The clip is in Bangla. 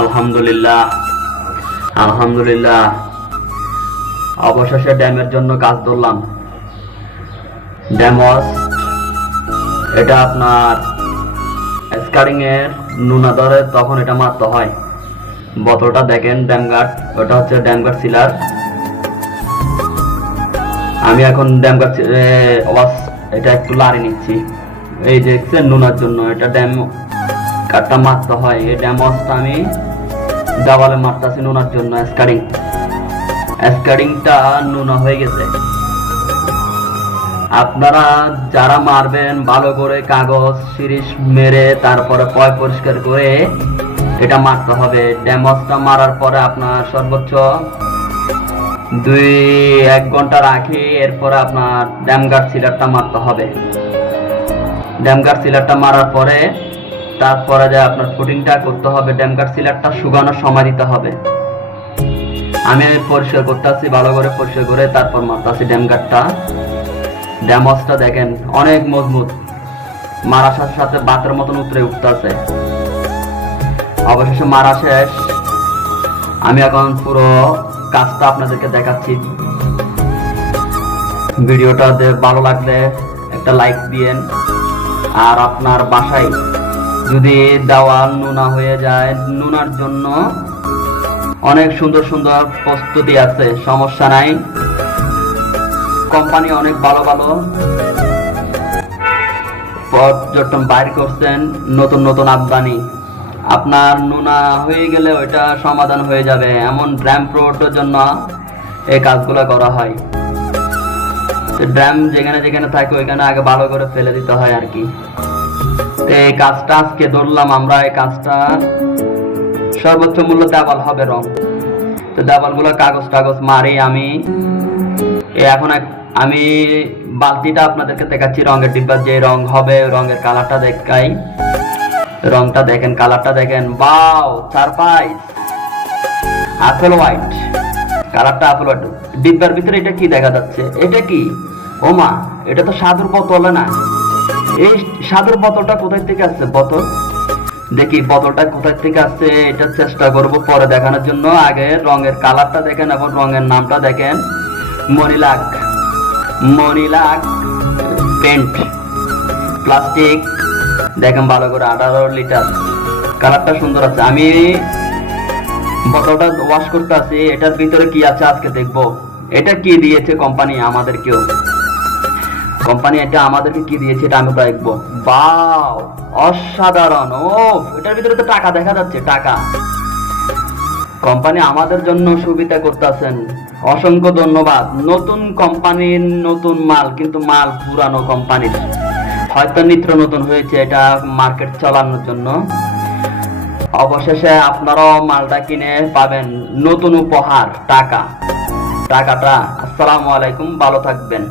আলহামদুলিল্লাহ আলহামদুলিল্লাহ অবশেষে ড্যামের জন্য কাজ ধরলাম। ড্যামস এটা আপনার স্কারিং এর নুনা ধরে তখন এটা মারতে হয়। বোতলটা দেখেন ড্যামগার্ড, ওটা হচ্ছে ড্যামগার্ড সিলার। আমি এখন ড্যামগার্ড এটা একটু লাড়ি নিচ্ছি। এই দেখছেন নুনার জন্য এটা ড্যাম কাঠটা মারতে হয়। এই ড্যামসটা আমি দেওয়ালে মারতেছি নুনার জন্য। স্কারিংটা নুনা হয়ে গেছে। আপনারা যারা মারবেন ভালো করে কাগজ সিরিজ মেরে তারপরে পয় পরিষ্কার করে এটা মারতে হবে। ড্যামসটা মারার পরে আপনার সর্বোচ্চ 2-1 ঘন্টা রাখি, এরপরে আপনার ড্যামগার্ড সিলারটা মারতে হবে। ড্যামগার্ড সিলারটা মারার পরে তারপরে যে আপনার ফুটিংটা করতে হবে। ড্যামগার্ড সিলারটা শুকানোর সময় দিতে হবে। আমি পরিষ্কার করতেছি, ভালো করে পরিষ্কার করে তারপর মারতেছি ড্যামগার্ডটা। ড্যামসটা দেখেন অনেক মজবুত, মারার সাথে সাথে বাতের মতন উতরে উঠতেছে। অবশেষে মারা শেষ। আমি এখন পুরো কাজটা আপনাদেরকে দেখাচ্ছি। ভিডিওটা ভালো লাগলে একটা লাইক দিয়েন। আর আপনার বাসায় যদি দেওয়াল নুনা হয়ে যায়, নুনার জন্য অনেক সুন্দর সুন্দর প্রস্তুতি আছে, সমস্যা নাই। কোম্পানি অনেক ভালো ভালো পর্যটন বাইর করছেন, নতুন নতুন আমদানি। আপনার নুনা হয়ে গেলে ওইটা সমাধান হয়ে যাবে, এমন ড্যাম প্রোটের জন্য এই কাজগুলো করা হয়। ড্যাম যেখানে যেখানে থাকে ওইখানে আগে ভালো করে ফেলে দিতে হয় আর কি। এই কাজটা আজকে ধরলাম আমরা। এই কাজটা সর্বোচ্চ মূল্য দেওয়াল হবে রং। তো দেওয়ালগুলো কাগজ টাগজ মারি আমি। এখন আমি বালতিটা আপনাদেরকে দেখাচ্ছি, রঙের ডিব্বা যে রং হবে রঙের কালারটা দেখাই। রংটা দেখেন, কালারটা দেখেন, বাও সারপ্রাইজ আপেল হোয়াইট কালারটা। আপেল হোয়াইট ডিব্বার ভিতরে এটা কি দেখা যাচ্ছে? এটা কি? ওমা, এটা তো সাদুর বোতল না। এই সাদুর বোতলটা কোথায় থেকে আসছে? বোতল দেখি বোতলটা কোথায় থেকে আসছে, এটা চেষ্টা করব পরে দেখানোর জন্য। আগে রঙের কালারটা দেখেন এবং রঙের নামটা দেখেন। মনিলাক পেন্ট প্লাস্টিক দেখেন ভালো করে, 18 লিটার। কালারটা সুন্দর আছে। আমি বোতলটা ওয়াশ করতে আছি। এটার ভিতরে কি আছে আজকে দেখবো। এটা কি দিয়েছে কোম্পানি আমাদেরকেও, কোম্পানি এটা আমাদেরকে কি দিয়েছে এটা আমি দেখবো। বাও অসাধারণ। ও এটার ভিতরে তো টাকা দেখা যাচ্ছে, টাকা। কোম্পানি আমাদের জন্য সুবিধা করতেছেন, অসংখ্য ধন্যবাদ। নতুন কোম্পানির নতুন মাল, কিন্তু মাল পুরানো কোম্পানির, হয়তো নিত্য নতুন হয়েছে এটা মার্কেট চালানোর জন্য। অবশেষে আপনারাও মালটা কিনে পাবেন নতুন উপহার, টাকাটা। আসসালামু আলাইকুম, ভালো থাকবেন।